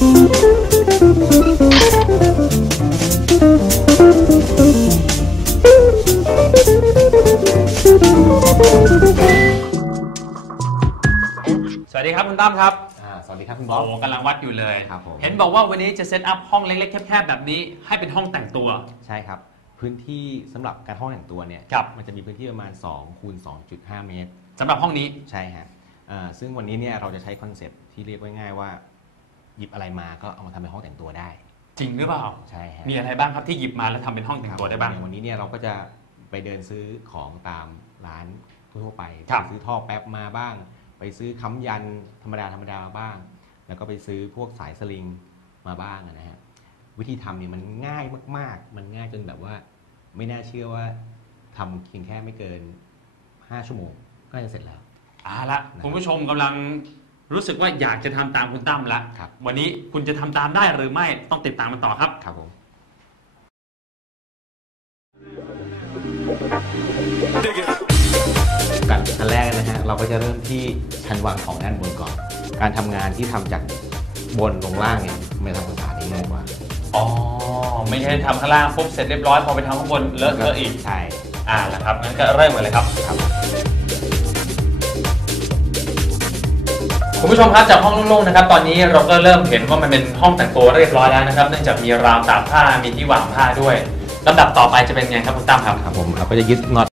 สวัสดีครับคุณตั้มครับอ่าสวัสดีครับคุณบ๊อบโอ้กำลังวัดอยู่เลย ครับผม เห็นบอกว่าวันนี้จะเซตอัพห้องเล็กๆแคบๆแบบนี้ ให้เป็นห้องแต่งตัว ใช่ครับ พื้นที่สำหรับการห้องแต่งตัวเนี่ยครับ มันจะมีพื้นที่ประมาณ2คูณ2.5 เมตร สำหรับห้องนี้ ใช่ฮะอ่าซึ่งวันนี้เนี่ยเราจะใช้คอนเซปต์ที่เรียกไว้ง่ายว่า หยิบอะไรมาก็เอามาทำเป็นห้องแต่งตัวได้จริงหรือเปล่า ใช่ฮะมีอะไรบ้างครับที่หยิบมาแล้วทำเป็นห้องแต่งตัวได้บ้าง อย่วันนี้เนี่ยเราก็จะไปเดินซื้อของตามร้านทั่วๆไปครับ ไปซื้อท่อแป๊บมาบ้าง ไปซื้อค้ำยันธรรมดาธรรมดามาบ้าง แล้วก็ไปซื้อพวกสายสลิงมาบ้างนะฮะวิธีทำเนี่ยมันง่ายมาก ๆ มันง่ายจนแบบว่า ไม่น่าเชื่อว่าทำเพียงแค่ไม่เกิน 5 ชั่วโมง ก็จะเสร็จแล้ว เอาละคุณผู้ชมกำลัง รู้สึกว่าอยากจะทำตามคุณตั้มละครับ วันนี้คุณจะทำตามได้หรือไม่ต้องติดตามมันต่อครับ ครับผม กันอันแรกนะฮะเราก็จะเริ่มที่ชั้นวางของด้านบนก่อน การทำงานที่ทำจากบนลงล่างเนี่ยไม่ทำความสะอาดได้ง่ายกว่าอ๋อ ไม่ใช่ทำข้างล่างปุ๊บเสร็จเรียบร้อยพอไปทำข้างบนเลอะเทอะอีก ใช่ อ่าละครับงั้นก็เริ่มกันเลยครับ ครับ คุณผู้ชมครับจากห้องโล่งๆนะครับตอนนี้เราก็เริ่มเห็นว่ามันเป็นห้องแต่งตัวเรียบร้อยแล้วนะครับเนื่องจากมีราวตากผ้ามีที่วางผ้าด้วยลำดับต่อไปจะเป็นไงครับคุณตั้มครับ ครับผมเราก็จะยึดน็อต